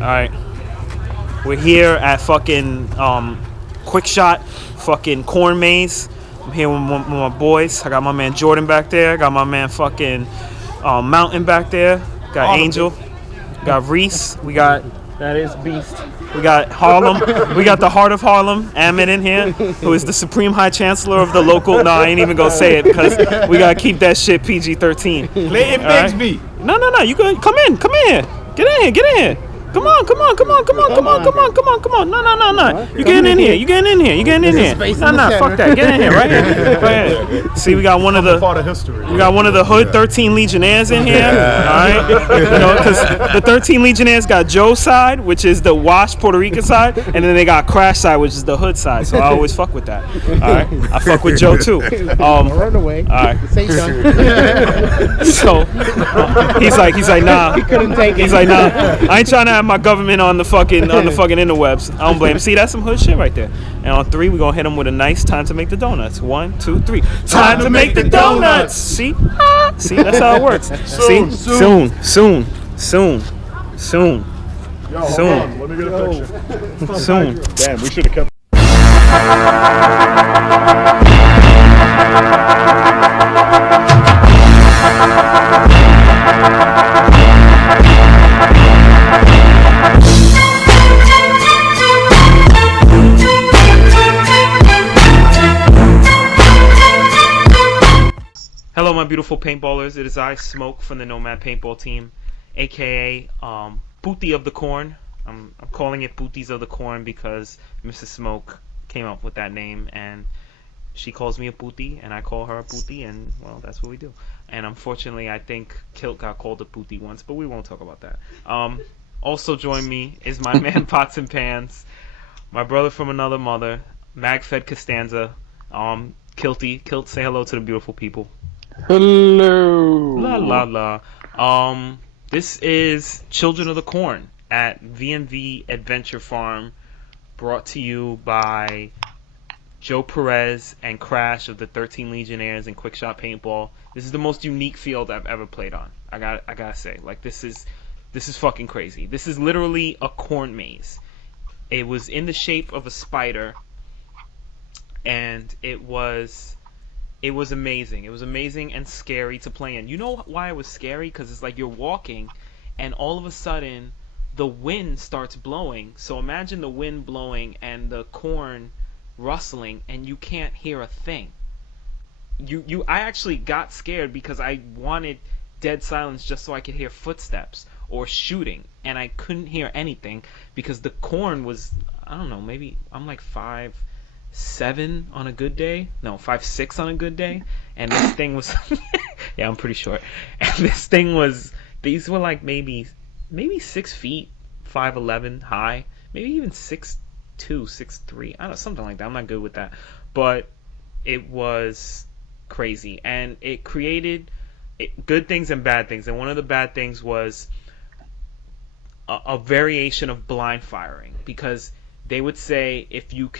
Alright. We're here at fucking Quickshot fucking corn maze. I'm here with my boys. I got my man Jordan back there. Got my man fucking Mountain back there. Got Angel. Got Reese. We got, that is Beast. We got Harlem. We got the Heart of Harlem, Amit in here, who is the Supreme High Chancellor of the local. No, I ain't even gonna say it because we gotta keep that shit PG-13. Let it Bigsby. No. You can come in. Come in. Get in here. Come on. No. You getting in here. No, fuck that. Get in here, right here. See, we got one of the Hood 13 Legionnaires in here. All right. Because the 13 Legionnaires got Joe's side, which is the washed Puerto Rican side, and then they got Crash side, which is the Hood side. So I always fuck with that. All right. I fuck with Joe too. Run away. All right. Say something. So he's like, nah. He couldn't take it. He's like, nah. I ain't trying to have my government on the fucking interwebs. I don't blame him. See, that's some hood shit right there. And on 3, we're gonna hit him with a nice time to make the donuts. 1, 2, 3. Time to make the donuts. See, that's how it works. Soon. Yo, hold on. Let me get a picture. Soon. Damn, we should have kept. Hello, my beautiful paintballers. It is I, Smoke, from the Nomad paintball team, aka Puti of the Corn. I'm calling it Putis of the Corn because Mrs. Smoke came up with that name, and she calls me a Puti, and I call her a Puti, and well, that's what we do. And unfortunately, I think Kilt got called a Puti once, but we won't talk about that. Also join me is my man Pots and Pans, my brother from another mother, Magfed Costanza, Kilty. Kilt, say hello to the beautiful people. Hello. La. This is Children of the Corn at VMV Adventure Farm, brought to you by Joe Perez and Crash of the 13 Legionnaires and Quickshot Paintball. This is the most unique field I've ever played on. I gotta say, like, this is fucking crazy. This is literally a corn maze. It was in the shape of a spider, and it was amazing. It was amazing and scary to play in. You know why it was scary? Because it's like you're walking, and all of a sudden, the wind starts blowing. So imagine the wind blowing and the corn rustling, and you can't hear a thing. I actually got scared because I wanted dead silence just so I could hear footsteps or shooting, and I couldn't hear anything because the corn was, I don't know, maybe I'm like 5'7" on a good day. No, 5'6" on a good day. And this thing was yeah, I'm pretty short. And this thing was, these were like maybe 6 feet, 5'11" high, maybe even 6'2", 6'3", I don't know, something like that. I'm not good with that. But it was crazy, and it created good things and bad things. And one of the bad things was a variation of blind firing, because they would say if you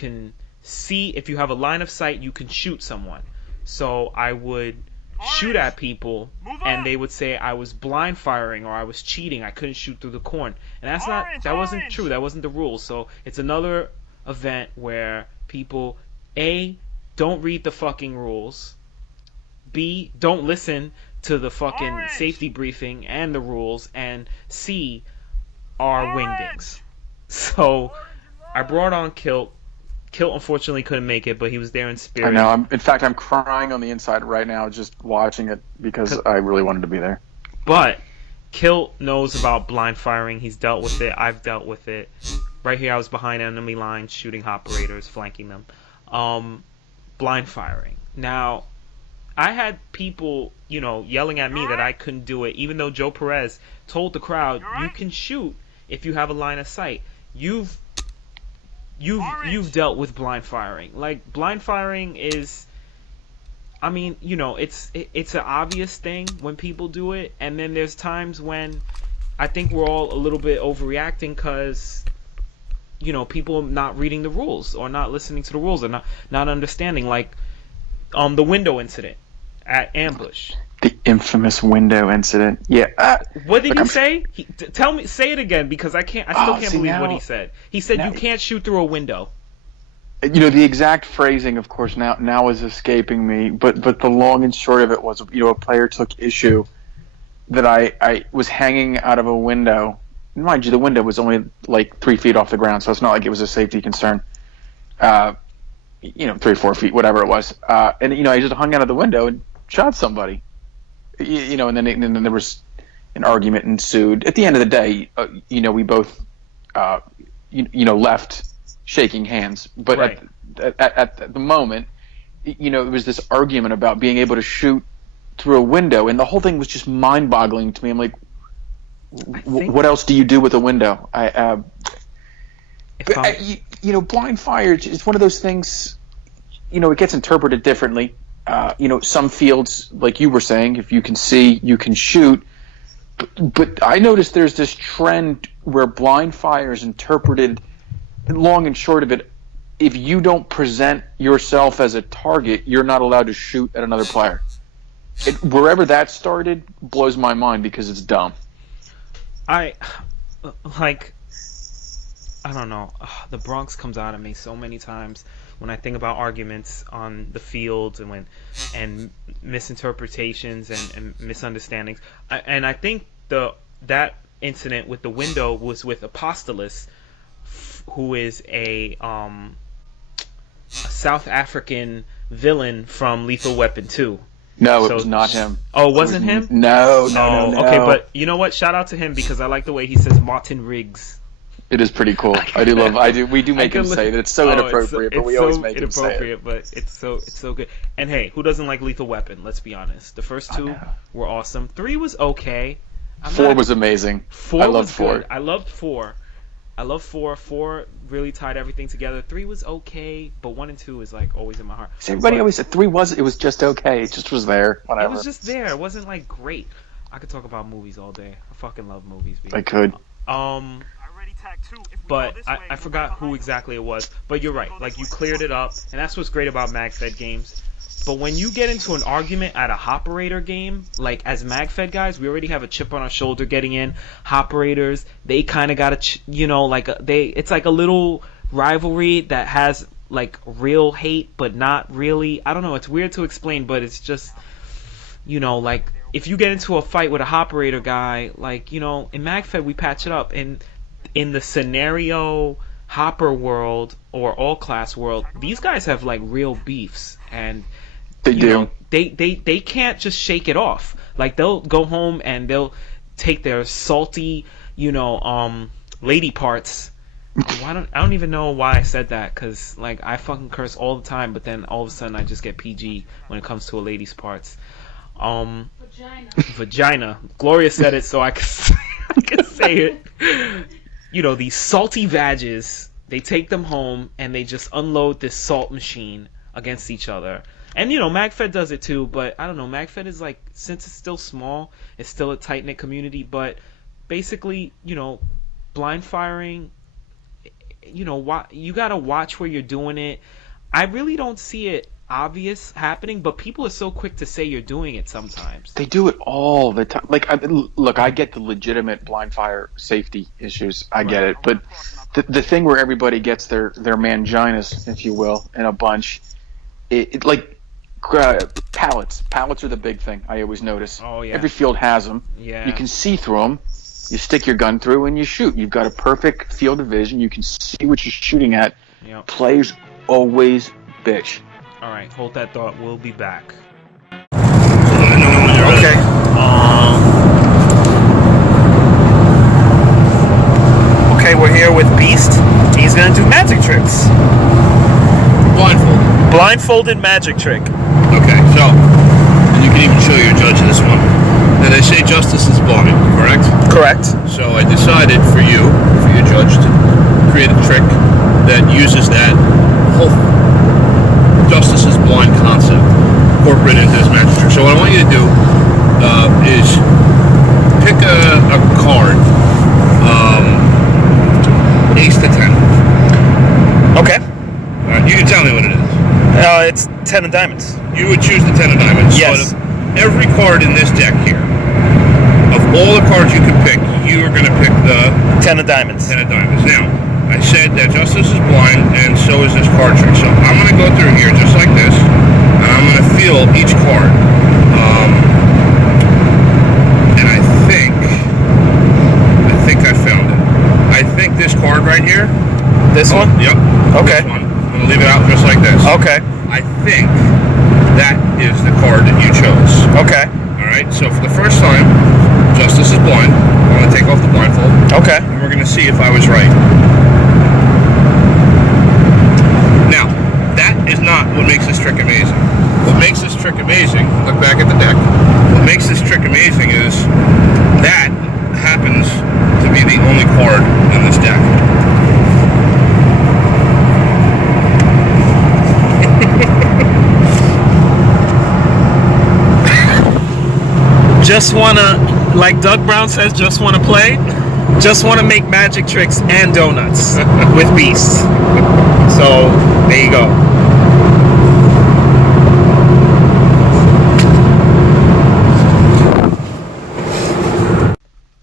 have a line of sight, you can shoot someone. So I would shoot at people, and they would say I was blind firing or I was cheating. I couldn't shoot through the corn, and that wasn't true. That wasn't the rule. So it's another event where people A, don't read the fucking rules, B, don't listen to the fucking safety briefing and the rules, and C, are wingdings. So I brought on Kilt. Kilt unfortunately couldn't make it, but he was there in spirit. I know. In fact, I'm crying on the inside right now just watching it because I really wanted to be there. But Kilt knows about blind firing. He's dealt with it. I've dealt with it. Right here, I was behind enemy lines, shooting operators, flanking them. Blind firing. Now, I had people, yelling at me that I couldn't do it, even though Joe Perez told the crowd, you can shoot if you have a line of sight. You've dealt with blind firing. Like, blind firing is, it's an obvious thing when people do it, and then there's times when I think we're all a little bit overreacting because, people are not reading the rules or not listening to the rules or not understanding. Like, the window incident at Ambush. The infamous window incident. Yeah. What did he say? Tell me. Say it again because I still can't believe what he said. He said you can't shoot through a window. The exact phrasing, of course, now is escaping me. But the long and short of it was, a player took issue that I was hanging out of a window. Mind you, the window was only like 3 feet off the ground, so it's not like it was a safety concern. 3 or 4 feet, whatever it was. And I just hung out of the window and shot somebody. And then there was an argument ensued. At the end of the day, we both, left shaking hands. But right. at the moment, it was this argument about being able to shoot through a window, and the whole thing was just mind-boggling to me. I'm like, what else do you do with a window? Blind fire is one of those things. It gets interpreted differently. Some fields, like you were saying, if you can see, you can shoot. But I noticed there's this trend where blind fire is interpreted, long and short of it, if you don't present yourself as a target, you're not allowed to shoot at another player. Wherever that started blows my mind because it's dumb. I don't know. The Bronx comes out of me so many times when I think about arguments on the field and misinterpretations and misunderstandings. And I think that incident with the window was with Apostolos, who is a South African villain from Lethal Weapon 2. No, it was not him. Oh, it wasn't him? No. Okay, but you know what? Shout out to him because I like the way he says Martin Riggs. It is pretty cool. We do make him say that. It's so inappropriate, but we always make him say it. But it's so good. And hey, who doesn't like Lethal Weapon? Let's be honest. The first 2 were awesome. 3 was okay. 4 was amazing. 4 I loved was 4. Good. I loved 4. 4 really tied everything together. 3 was okay, but 1 and 2 is like always in my heart. Everybody always said 3 was just okay. It just was there. Whatever. It was just there. It wasn't like great. I could talk about movies all day. I fucking love movies. I could. But I forgot who exactly it was. But you're right. Like, you cleared it up, and that's what's great about MagFed games. But when you get into an argument at a Hoperator game, like as MagFed guys, we already have a chip on our shoulder getting in. Hoperators, they kind of got it's like a little rivalry that has like real hate, but not really. I don't know. It's weird to explain, but it's just, like if you get into a fight with a Hoperator guy, like, in MagFed we patch it up, and in the scenario Hopper world or all class world, these guys have like real beefs, and they do. They can't just shake it off. Like, they'll go home and they'll take their salty, lady parts. I don't even know why I said that, because like I fucking curse all the time, but then all of a sudden I just get PG when it comes to a lady's parts. Vagina. Gloria said it, so I can say it. These salty vages, they take them home and they just unload this salt machine against each other. And, MagFed does it too, but I don't know. MagFed is like, since it's still small, it's still a tight-knit community, but basically, blind firing, you gotta watch where you're doing it. I really don't see it obvious happening, but people are so quick to say you're doing it sometimes. They do it all the time. Like, look, I get the legitimate blind fire safety issues. I get it. But the thing where everybody gets their manginas, if you will, in a bunch, pallets. Pallets are the big thing, I always notice. Oh, yeah. Every field has them. Yeah. You can see through them. You stick your gun through and you shoot. You've got a perfect field of vision. You can see what you're shooting at. Yep. Players always bitch. All right, hold that thought. We'll be back. Okay. Okay, we're here with Beast. He's gonna do magic tricks. Blindfolded magic trick. Okay, so, and you can even show your judge this one. Now they say justice is blind, correct? Correct. So I decided for your judge, to create a trick that uses that whole justice is blind concept incorporated into this magic trick. So what I want you to do is pick a card, ace to 10. Okay. You can tell me what it is. It's 10 of diamonds. You would choose the 10 of diamonds. Yes. every card in this deck here, of all the cards you could pick, you are going to pick the 10 of diamonds. 10 of diamonds. Now, I said that Justice is blind, and so is this card trick. So I'm going to go through here just like this, and I'm going to feel each card. And I think I found it. I think this card right here. This one? Yep. Okay. This one. I'm going to leave it out just like this. Okay. I think that is the card that you chose. Okay. Alright, so for the first time, Justice is blind. I'm going to take off the blindfold. Okay. And we're going to see if I was right. Now, that is not what makes this trick amazing. What makes this trick amazing, look back at the deck, what makes this trick amazing is that happens to be the only card in this deck. Just wanna, like Doug Brown says, just wanna play. Just wanna make magic tricks and donuts with Beast. So there you go.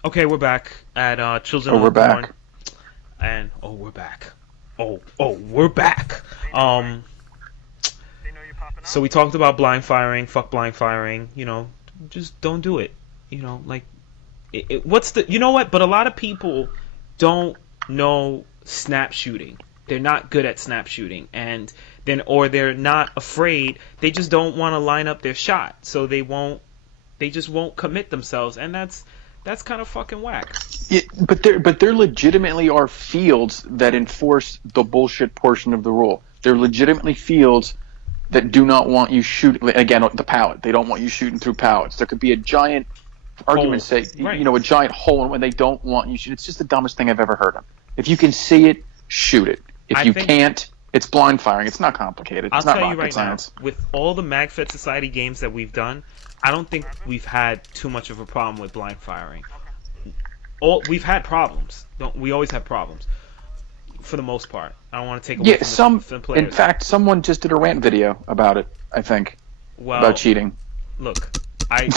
Okay, we're back at Children of the Corn. And we're back. We're back. So we talked about blind firing. Fuck blind firing. You know, just don't do it. You know, like, what's the? You know what? But a lot of people don't know snap shooting. They're not good at snap shooting, and then or they're not afraid. They just don't want to line up their shot, so they just won't commit themselves, and that's kind of fucking whack. Yeah, but there legitimately are fields that enforce the bullshit portion of the rule. There legitimately fields that do not want you shooting. Again, the pallet. They don't want you shooting through pallets. There could be a giant, for argument's sake, right. You know, a giant hole when they don't want you shooting. It's just the dumbest thing I've ever heard of. If you can see it, shoot it. If you can't, it's blind firing. It's not complicated. It's not rocket science. Now, with all the MagFed Society games that we've done, I don't think we've had too much of a problem with blind firing. We've had problems. We always have problems. For the most part, I don't want to take away from the players. In fact, someone just did a rant video about it. I think about cheating. Look, I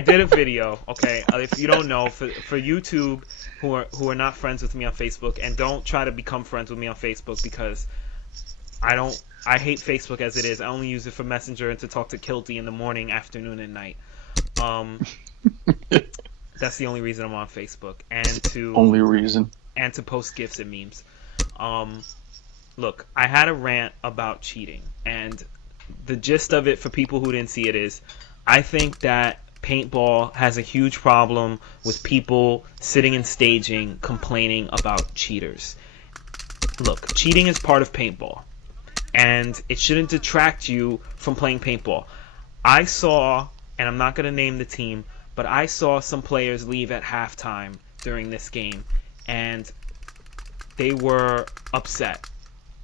did a video. Okay, if you don't know, for YouTube who are not friends with me on Facebook, and don't try to become friends with me on Facebook because I hate Facebook as it is. I only use it for Messenger and to talk to Kilty in the morning, afternoon, and night. That's the only reason I'm on Facebook, and to post GIFs and memes. Look, I had a rant about cheating, and the gist of it for people who didn't see it is, I think that paintball has a huge problem with people sitting and staging complaining about cheaters. Look, cheating is part of paintball, and it shouldn't detract you from playing paintball. I saw, and I'm not going to name the team, but I saw some players leave at halftime during this game, and they were upset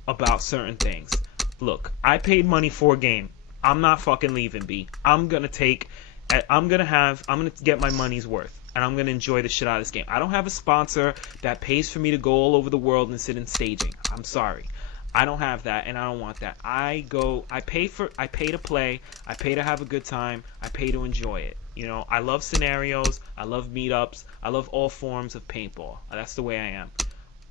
about certain things. Look, I paid money for a game. I'm not fucking leaving, B. I'm gonna get my money's worth, and I'm gonna enjoy the shit out of this game. I don't have a sponsor that pays for me to go all over the world and sit in staging. I'm sorry. I don't have that, and I don't want that. I pay to play, I pay to have a good time, I pay to enjoy it. You know, I love scenarios, I love meetups, I love all forms of paintball. That's the way I am.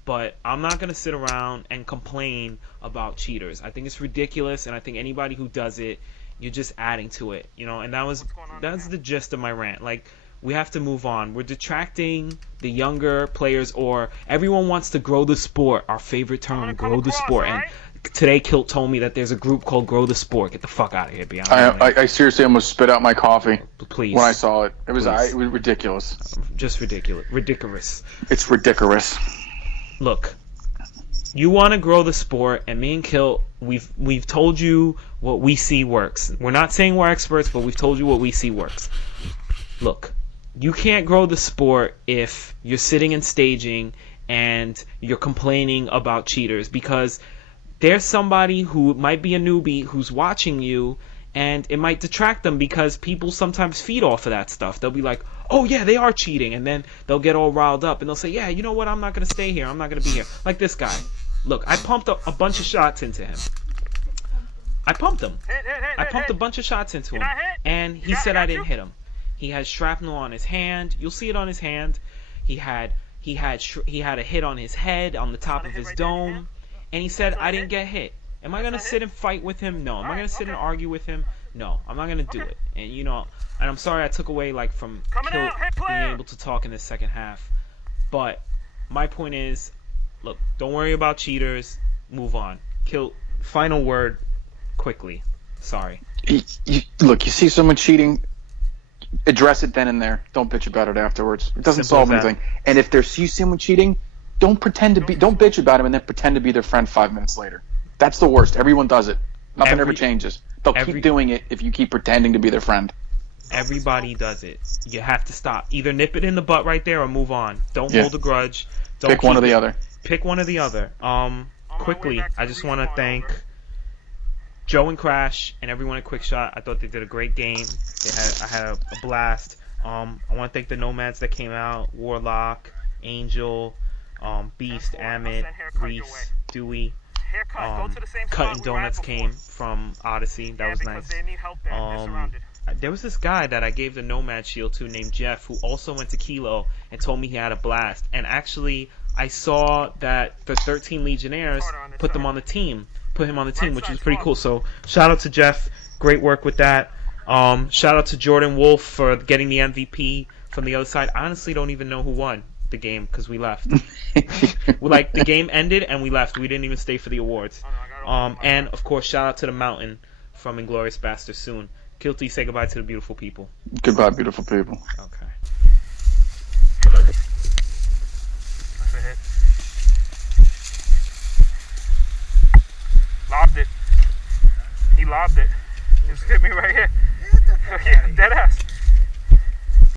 But I'm not going to sit around and complain about cheaters. I think it's ridiculous, and I think anybody who does it, you're just adding to it. You know, and that's the gist of my rant. Like, we have to move on. We're detracting the younger players, or everyone wants to grow the sport. Our favorite term, grow the sport. And today, Kilt told me that there's a group called Grow the Sport. Get the fuck out of here, be honest. I seriously almost spit out my coffee. Please. When I saw it. It was ridiculous. Just ridiculous. Ridiculous. It's ridiculous. Look, you want to grow the sport, and me and Kilt, we've told you what we see works. We're not saying we're experts, but we've told you what we see works. Look, you can't grow the sport if you're sitting and staging and you're complaining about cheaters, because there's somebody who might be a newbie who's watching you, and it might detract them because people sometimes feed off of that stuff. They'll be like, oh yeah, they are cheating, and then they'll get all riled up and they'll say, yeah, you know what, I'm not going to stay here, I'm not going to be here. Like this guy. Look, I pumped a bunch of shots into him. I pumped him. I pumped a hit. bunch of shots into him, You're not hit? and he said I didn't hit him. He had shrapnel on his hand. You'll see it on his hand. He had a hit on his head, on the top of his dome, and he said I didn't get hit. Am I gonna sit and fight with him? No. Am I gonna sit and argue with him? No. I'm not gonna do it. And you know, and I'm sorry I took away like from Kilt being able to talk in the second half. But my point is, look, don't worry about cheaters. Move on. Kilt, final word, quickly. Sorry. Look, you see someone cheating, address it then and there. Don't bitch about it afterwards. It doesn't solve anything. And if you see someone cheating, don't bitch about him and then pretend to be their friend 5 minutes later. That's the worst. Everyone does it. Nothing ever changes. They'll keep doing it if you keep pretending to be their friend. Everybody does it. You have to stop. Either nip it in the butt right there or move on. Don't hold a grudge. Don't pick one or the other. Pick one or the other. Quickly, I just want to thank Joe and Crash and everyone at Quickshot. I thought they did a great game. I had a blast. I want to thank the Nomads that came out. Warlock, Angel, Beast, Amit, Reese, Dewey. Cutting Donuts came from Odyssey. That was nice. There was this guy that I gave the Nomad shield to named Jeff, who also went to Kilo and told me he had a blast. And actually, I saw that the 13 Legionnaires put him on the team, which was pretty cool. So shout out to Jeff, great work with that. Shout out to Jordan Wolf for getting the MVP from the other side. I honestly don't even know who won the game because we left. The game ended and we left. We didn't even stay for the awards. And of course, shout out to the Mountain from Inglourious Basterds soon. Kilty, say goodbye to the beautiful people. Goodbye, beautiful people. Okay. That's a hit. Lobbed it. He lobbed it. Just hit me right here. Yeah, dead ass.